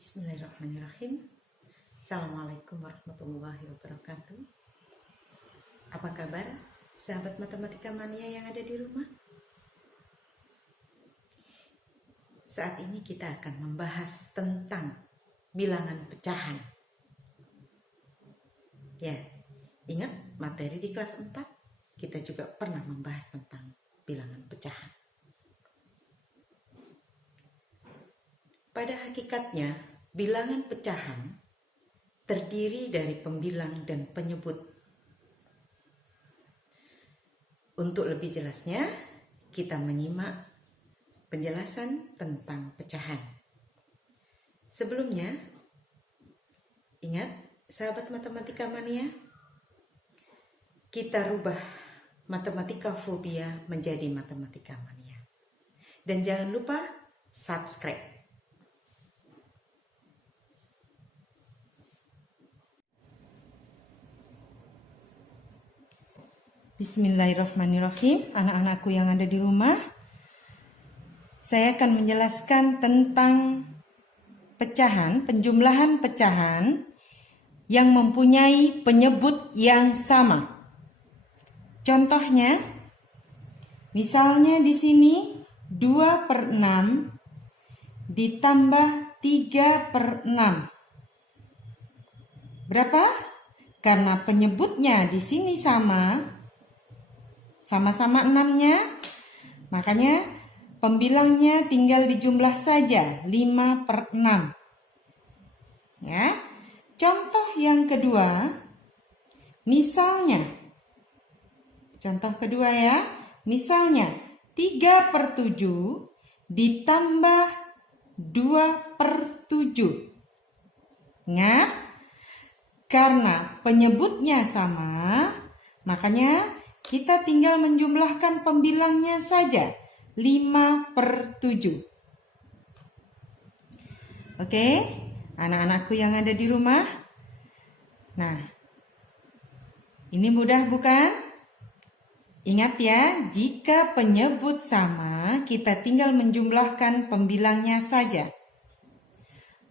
Bismillahirrahmanirrahim. Assalamualaikum warahmatullahi wabarakatuh. Apa kabar sahabat matematika mania yang ada di rumah? Saat ini kita akan membahas tentang bilangan pecahan. Ya, ingat materi di kelas 4 kita juga pernah membahas tentang bilangan pecahan. Pada hakikatnya, bilangan pecahan terdiri dari pembilang dan penyebut. Untuk lebih jelasnya, kita menyimak penjelasan tentang pecahan. Sebelumnya, ingat sahabat matematika mania, kita rubah matematika fobia menjadi matematika mania. Dan jangan lupa subscribe. Bismillahirrahmanirrahim. Anak-anakku yang ada di rumah, saya akan menjelaskan tentang pecahan, penjumlahan pecahan yang mempunyai penyebut yang sama. Contohnya, misalnya di sini 2/6 ditambah 3/6. Berapa? Karena penyebutnya di sini sama-sama 6-nya, makanya pembilangnya tinggal dijumlah saja 5/6. Ya. Contoh yang kedua, misalnya 3/7 ditambah 2/7. Ingat, karena penyebutnya sama, makanya kita tinggal menjumlahkan pembilangnya saja 5/7. Oke, anak-anakku yang ada di rumah. Nah, ini mudah bukan? Ingat ya, jika penyebut sama, kita tinggal menjumlahkan pembilangnya saja.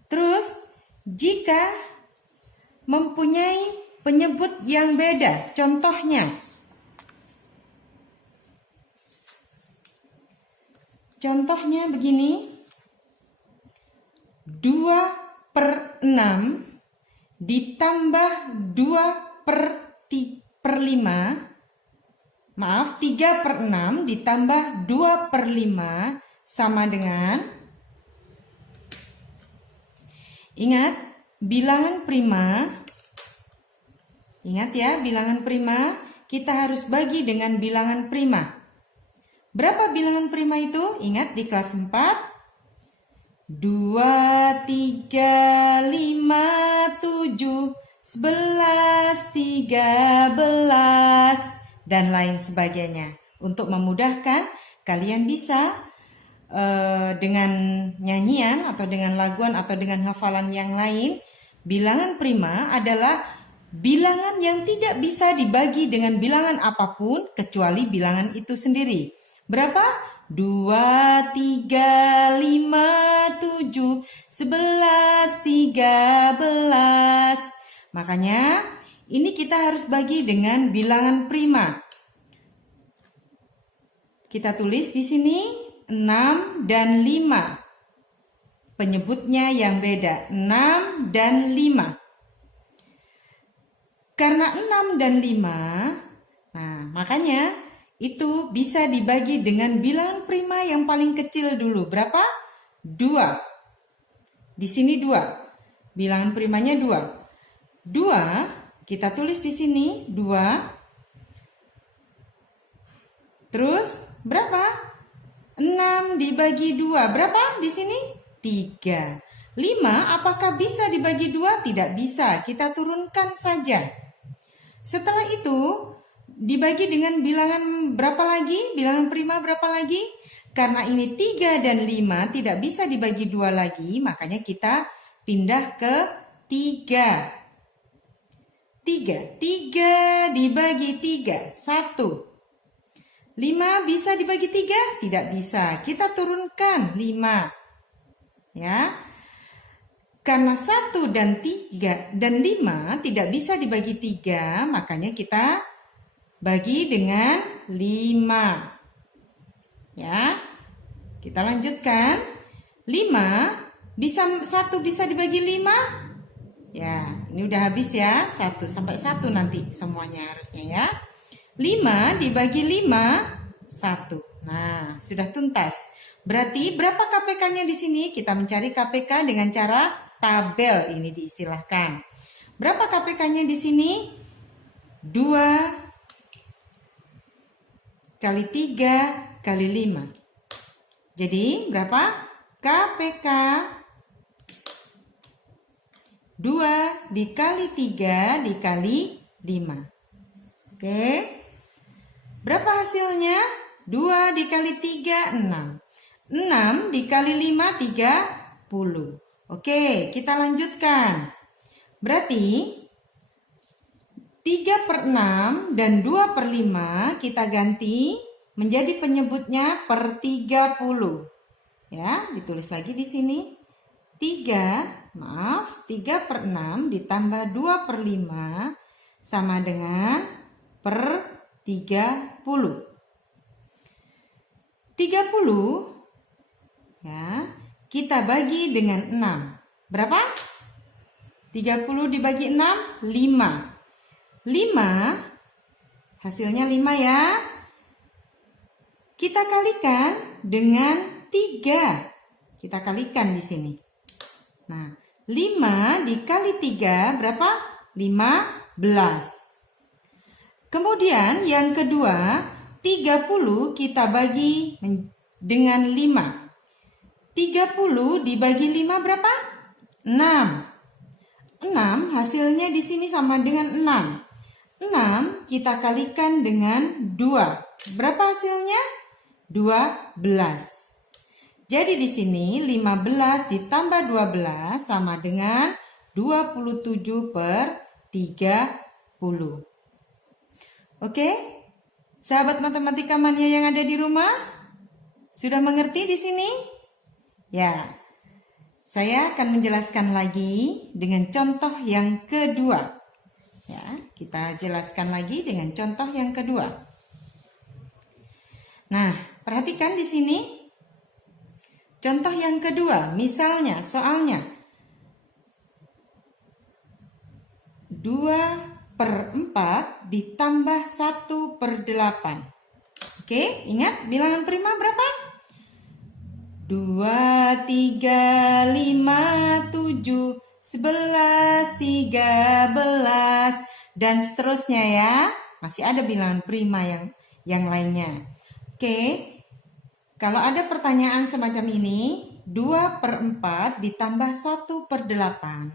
Terus, jika mempunyai penyebut yang beda, Contohnya begini, 2/6 ditambah 3/6 ditambah 2/5 sama dengan, ingat bilangan prima, bilangan prima kita harus bagi dengan bilangan prima. Berapa bilangan prima itu? Ingat di kelas 4. 2, 3, 5, 7, 11, 13, dan lain sebagainya. Untuk memudahkan, kalian bisa dengan nyanyian atau dengan laguan atau dengan hafalan yang lain. Bilangan prima adalah bilangan yang tidak bisa dibagi dengan bilangan apapun kecuali bilangan itu sendiri. Berapa? 2, 3, 5, 7, 11, 13. Makanya ini kita harus bagi dengan bilangan prima. Kita tulis di sini 6 dan 5. Penyebutnya yang beda, 6 dan 5. Karena 6 dan 5, nah makanya itu bisa dibagi dengan bilangan prima yang paling kecil dulu. Berapa? 2. Di sini 2. Bilangan primanya 2. 2, kita tulis di sini 2. Terus berapa? 6 dibagi 2. Berapa di sini? 3. 5 apakah bisa dibagi 2? Tidak bisa. Kita turunkan saja. Setelah itu dibagi dengan bilangan berapa lagi? Bilangan prima berapa lagi? Karena ini 3 dan 5 tidak bisa dibagi 2 lagi, makanya kita pindah ke 3. 3 dibagi 3, 1. 5 bisa dibagi 3? Tidak bisa. Kita turunkan 5. Ya. Karena 1 dan 3 dan 5 tidak bisa dibagi 3, makanya kita bagi dengan 5. Ya. Kita lanjutkan. 1 bisa dibagi 5? Ya, ini udah habis ya. 1 sampai 1 nanti semuanya harusnya ya. 5 dibagi 5, 1. Nah, sudah tuntas. Berarti berapa KPK-nya di sini? Kita mencari KPK dengan cara tabel ini diistilahkan. Berapa KPK-nya di sini? 2 kali 3 kali 5. Jadi berapa? KPK 2 dikali 3 dikali 5. Oke. Berapa hasilnya? 2 dikali 3, 6. 6 dikali 5, 30. Oke, kita lanjutkan. Berarti 3/6 dan 2/5 kita ganti menjadi penyebutnya per 30. Ya, ditulis lagi di sini. 3/6 ditambah 2/5 sama dengan per 30. 30 ya, kita bagi dengan 6. Berapa? 30 dibagi 6, 5. 5, hasilnya 5 ya. Kita kalikan dengan 3. Kita kalikan di sini. Nah, 5 dikali 3 berapa? 15. Kemudian yang kedua, 30 kita bagi dengan 5. 30 dibagi 5 berapa? 6. 6 hasilnya di sini sama dengan 6. 6 kita kalikan dengan 2. Berapa hasilnya? 12. Jadi di sini 15 ditambah 12 sama dengan 27/30. Oke? Sahabat matematika mania yang ada di rumah, sudah mengerti di sini? Ya. Saya akan menjelaskan lagi dengan contoh yang kedua. Ya, kita jelaskan lagi dengan contoh yang kedua. Nah, perhatikan di sini. Contoh yang kedua, misalnya soalnya 2/4 ditambah 1/8. Oke, ingat bilangan prima berapa? 2, 3, 5, 7, 11, 13, dan seterusnya ya. Masih ada bilangan prima yang lainnya. Oke, kalau ada pertanyaan semacam ini, 2/4 ditambah 1/8.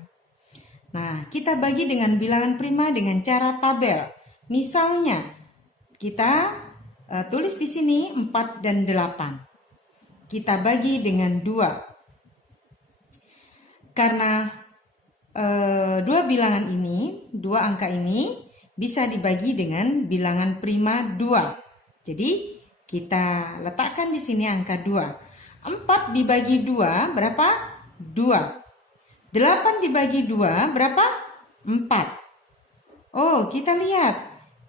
Nah, kita bagi dengan bilangan prima dengan cara tabel. Misalnya, kita tulis di sini 4 dan 8. Kita bagi dengan 2. Karena dua bilangan ini, dua angka ini bisa dibagi dengan bilangan prima 2. Jadi kita letakkan di sini angka 2. 4 dibagi 2 berapa? 2. 8 dibagi 2 berapa? 4. Oh, kita lihat.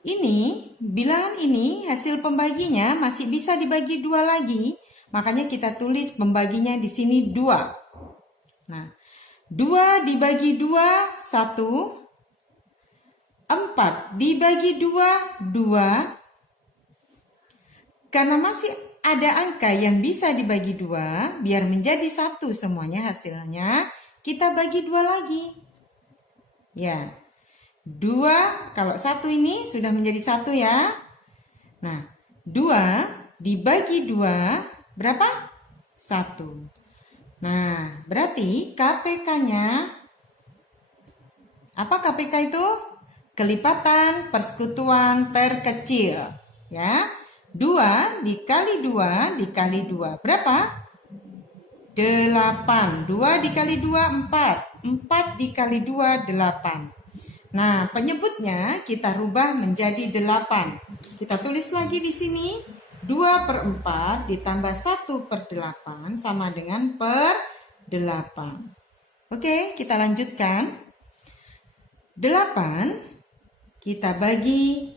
Ini, bilangan ini hasil pembaginya masih bisa dibagi 2 lagi. Makanya kita tulis pembaginya di sini 2. Nah, 2 dibagi 2, 1. 4 dibagi 2, 2. Karena masih ada angka yang bisa dibagi 2, biar menjadi 1 semuanya hasilnya, kita bagi 2 lagi. Ya, 2, kalau 1 ini sudah menjadi 1 ya. Nah, 2 dibagi 2, berapa? 1. Nah, berarti KPK-nya, apa KPK itu? Kelipatan persekutuan terkecil. Ya, 2 dikali 2 dikali 2. Berapa? 8. 2 dikali 2, 4. 4 dikali 2, 8. Nah, penyebutnya kita rubah menjadi 8. Kita tulis lagi di sini. 2/4 ditambah 1/8 sama dengan per 8. Oke, kita lanjutkan. 8 kita bagi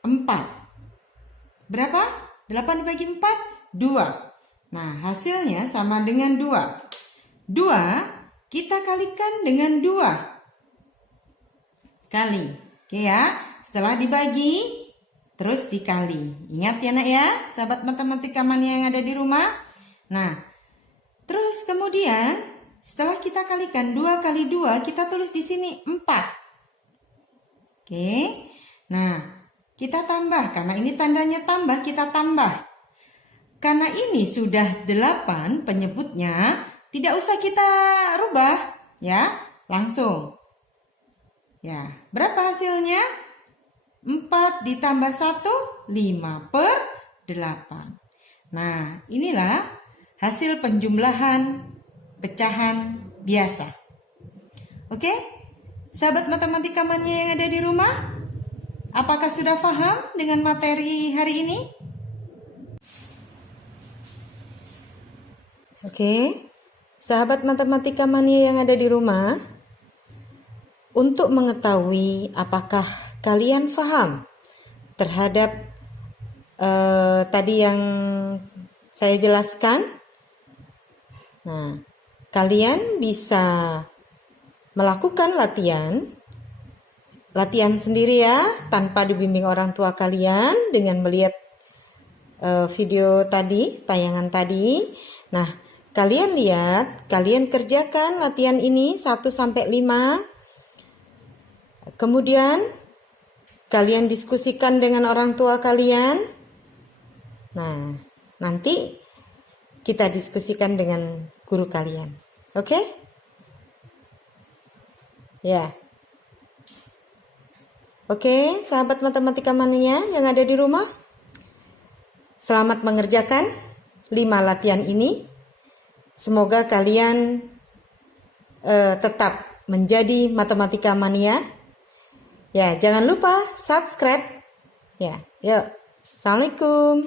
4. Berapa? 8 dibagi 4? 2. Nah, hasilnya sama dengan 2. 2 kita kalikan dengan 2. Kali. Oke ya, setelah dibagi, terus dikali. Ingat ya nak ya, sahabat matematika mania yang ada di rumah. Nah, terus kemudian setelah kita kalikan 2 kali 2, kita tulis di sini 4. Oke. Nah, kita tambah. Karena ini tandanya tambah, kita tambah. Karena ini sudah 8 penyebutnya, tidak usah kita rubah. Ya, langsung. Ya, berapa hasilnya? 4 ditambah 1, 5/8. Nah, inilah hasil penjumlahan pecahan biasa. Oke? Sahabat matematika mania yang ada di rumah, apakah sudah paham dengan materi hari ini? Oke. Sahabat matematika mania yang ada di rumah, untuk mengetahui apakah kalian paham terhadap tadi yang saya jelaskan. Nah, kalian bisa melakukan latihan sendiri ya, tanpa dibimbing orang tua kalian dengan melihat video tadi, tayangan tadi. Nah, kalian lihat, kalian kerjakan latihan ini 1-5. Kemudian kalian diskusikan dengan orang tua kalian. Nah, nanti kita diskusikan dengan guru kalian. Oke? Ya. Oke, sahabat matematika mania yang ada di rumah. Selamat mengerjakan 5 latihan ini. Semoga kalian tetap menjadi matematika mania. Ya, jangan lupa subscribe. Ya, yuk. Assalamualaikum.